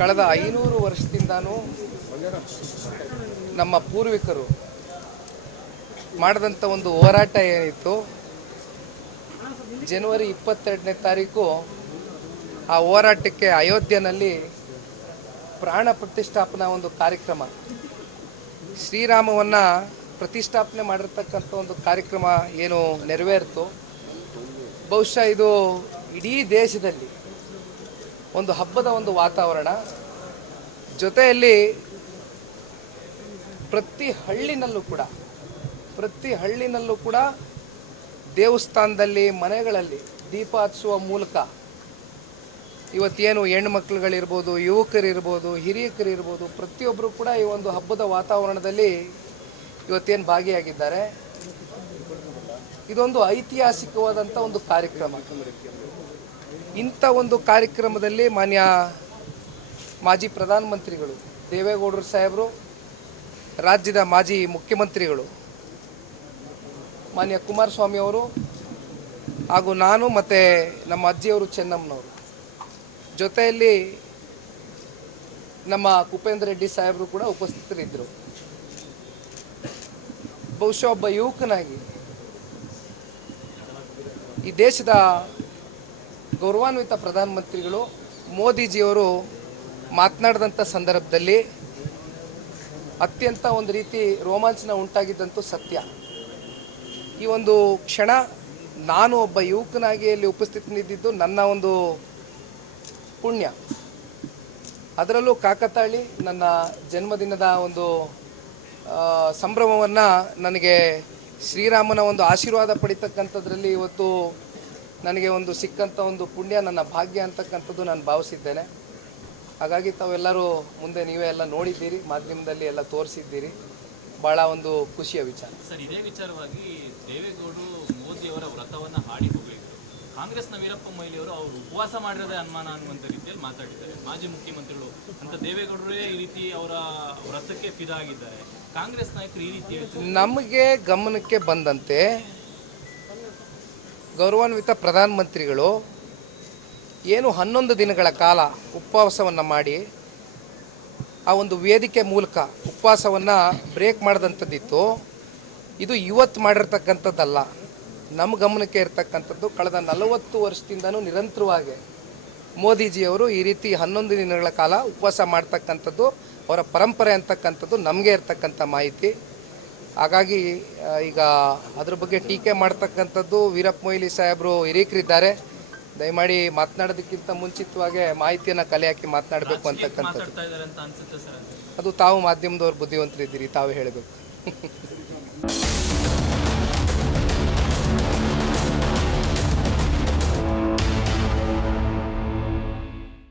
ಕಳೆದ 500 ವರ್ಷದಿಂದನೂ ನಮ್ಮ ಪೂರ್ವಿಕರು ಮಾಡಿದಂಥ ಒಂದು ಹೋರಾಟ ಏನಿತ್ತು, ಜನವರಿ 22ನೇ ತಾರೀಕು ಆ ಹೋರಾಟಕ್ಕೆ ಅಯೋಧ್ಯೆಯಲ್ಲಿ ಪ್ರಾಣ ಪ್ರತಿಷ್ಠಾಪನಾ ಒಂದು ಕಾರ್ಯಕ್ರಮ, ಶ್ರೀರಾಮವನ್ನು ಪ್ರತಿಷ್ಠಾಪನೆ ಮಾಡಿರ್ತಕ್ಕಂಥ ಒಂದು ಕಾರ್ಯಕ್ರಮ ಏನು ನೆರವೇರಿತು. ಬಹುಶಃ ಇದು ಇಡೀ ದೇಶದಲ್ಲಿ ಒಂದು ಹಬ್ಬದ ಒಂದು ವಾತಾವರಣ. ಜೊತೆಯಲ್ಲಿ ಪ್ರತಿ ಹಳ್ಳಿನಲ್ಲೂ ಕೂಡ ದೇವಸ್ಥಾನದಲ್ಲಿ, ಮನೆಗಳಲ್ಲಿ ದೀಪ ಹಚ್ಚುವ ಮೂಲಕ ಇವತ್ತೇನು ಹೆಣ್ಮಕ್ಳುಗಳಿರ್ಬೋದು, ಯುವಕರಿರ್ಬೋದು, ಹಿರಿಯಕರಿರ್ಬೋದು, ಪ್ರತಿಯೊಬ್ಬರು ಕೂಡ ಈ ಒಂದು ಹಬ್ಬದ ವಾತಾವರಣದಲ್ಲಿ ಇವತ್ತೇನು ಭಾಗಿಯಾಗಿದ್ದಾರೆ. ಇದೊಂದು ಐತಿಹಾಸಿಕವಾದಂಥ ಒಂದು ಕಾರ್ಯಕ್ರಮ. ಇಂಥ ಒಂದು ಕಾರ್ಯಕ್ರಮದಲ್ಲಿ ಮಾನ್ಯ ಮಾಜಿ ಪ್ರಧಾನಮಂತ್ರಿಗಳು ದೇವೇಗೌಡರು ಸಾಹೇಬರು, ರಾಜ್ಯದ ಮಾಜಿ ಮುಖ್ಯಮಂತ್ರಿಗಳು ಮಾನ್ಯ ಕುಮಾರಸ್ವಾಮಿ ಅವರು ಹಾಗೂ ನಾನು ಮತ್ತು ನಮ್ಮ ಅಜ್ಜಿಯವರು ಚೆನ್ನಮ್ಮನವರು, ಜೊತೆಯಲ್ಲಿ ನಮ್ಮ ಕುಪೇಂದ್ರ ರೆಡ್ಡಿ ಸಾಹೇಬರು ಕೂಡ ಉಪಸ್ಥಿತರಿದ್ದರು. ಬಹುಶಃ ಒಬ್ಬ ಯುವಕನಾಗಿ ಈ ದೇಶದ ಗೌರವಾನ್ವಿತ ಪ್ರಧಾನಮಂತ್ರಿಗಳು ಮೋದಿಜಿಯವರು ಮಾತನಾಡಿದಂಥ ಸಂದರ್ಭದಲ್ಲಿ ಅತ್ಯಂತ ಒಂದು ರೀತಿ ರೋಮಾಂಚನ ಉಂಟಾಗಿದ್ದಂತೂ ಸತ್ಯ. ಈ ಒಂದು ಕ್ಷಣ ನಾನು ಒಬ್ಬ ಯುವಕನಾಗಿ ಇಲ್ಲಿ ಉಪಸ್ಥಿತನಿದ್ದು ನನ್ನ ಒಂದು ಪುಣ್ಯ. ಅದರಲ್ಲೂ ಕಾಕತಾಳಿ ನನ್ನ ಜನ್ಮದಿನದ ಒಂದು ಸಂಭ್ರಮವನ್ನು ನನಗೆ ಶ್ರೀರಾಮನ ಒಂದು ಆಶೀರ್ವಾದ ಪಡಿತಕ್ಕಂಥದ್ರಲ್ಲಿ ಇವತ್ತು ನನಗೆ ಒಂದು ಸಿಕ್ಕಂಥ ಒಂದು ಪುಣ್ಯ, ನನ್ನ ಭಾಗ್ಯ ಅಂತಕ್ಕಂಥದ್ದು ನಾನು ಭಾವಿಸಿದ್ದೇನೆ. ಹಾಗಾಗಿ ತಾವೆಲ್ಲರೂ ಮುಂದೆ ನೀವೇ ಎಲ್ಲ ನೋಡಿದ್ದೀರಿ, ಮಾಧ್ಯಮದಲ್ಲಿ ಎಲ್ಲ ತೋರಿಸಿದ್ದೀರಿ. ಭಾಳ ಒಂದು ಖುಷಿಯ ವಿಚಾರ. ಸರ್, ಇದೇ ವಿಚಾರವಾಗಿ ದೇವೇಗೌಡರು ಮೋದಿಯವರ ವ್ರತವನ್ನು ಹಾಡಿ ಹೋಗಿದ್ರು. ಕಾಂಗ್ರೆಸ್ನ ವೀರಪ್ಪ ಮೊಯ್ಲಿಯವರು ಅವರು ಉಪವಾಸ ಮಾಡಿರೋದೇ ಅನುಮಾನ ಅನ್ನುವಂಥ ರೀತಿಯಲ್ಲಿ ಮಾತಾಡಿದ್ದಾರೆ. ಮಾಜಿ ಮುಖ್ಯಮಂತ್ರಿಗಳು ಅಂತ ದೇವೇಗೌಡರೇ ಈ ರೀತಿ ಅವರ ವ್ರತಕ್ಕೆ ಫಿದಾ ಆಗಿದ್ದಾರೆ. ಕಾಂಗ್ರೆಸ್ ನಾಯಕರು ಈ ರೀತಿ ನಮಗೆ ಗಮನಕ್ಕೆ ಬಂದಂತೆ ಗೌರವಾನ್ವಿತ ಪ್ರಧಾನಮಂತ್ರಿಗಳು ಏನು 11 ದಿನಗಳ ಕಾಲ ಉಪವಾಸವನ್ನು ಮಾಡಿ ಆ ಒಂದು ವೇದಿಕೆ ಮೂಲಕ ಉಪವಾಸವನ್ನು ಬ್ರೇಕ್ ಮಾಡಿದಂಥದ್ದಿತ್ತು. ಇದು ಇವತ್ತು ಮಾಡಿರ್ತಕ್ಕಂಥದ್ದಲ್ಲ. ನಮ್ಮ ಗಮನಕ್ಕೆ ಇರತಕ್ಕಂಥದ್ದು ಕಳೆದ 40 ವರ್ಷದಿಂದನೂ ನಿರಂತರವಾಗಿ ಮೋದಿಜಿಯವರು ಈ ರೀತಿ 11 ದಿನಗಳ ಕಾಲ ಉಪವಾಸ ಮಾಡ್ತಕ್ಕಂಥದ್ದು ಅವರ ಪರಂಪರೆ ಅಂತಕ್ಕಂಥದ್ದು ನಮಗೆ ಇರ್ತಕ್ಕಂಥ ಮಾಹಿತಿ. ಹಾಗಾಗಿ ಈಗ ಅದ್ರ ಬಗ್ಗೆ ಟೀಕೆ ಮಾಡ್ತಕ್ಕಂಥದ್ದು ವೀರಪ್ಪ ಮೊಯ್ಲಿ ಸಾಹೇಬರು ಹಿರಿಯರಿದ್ದಾರೆ. ದಯಮಾಡಿ ಮಾತನಾಡೋದಕ್ಕಿಂತ ಮುಂಚಿತವಾಗಿ ಮಾಹಿತಿಯನ್ನು ಕಲೆ ಹಾಕಿ ಮಾತನಾಡಬೇಕು ಅಂತಕ್ಕಂಥದ್ದು. ಅದು ತಾವು ಮಾಧ್ಯಮದವ್ರು ಬುದ್ಧಿವಂತರಿದ್ದೀರಿ, ತಾವೇ ಹೇಳಬೇಕು.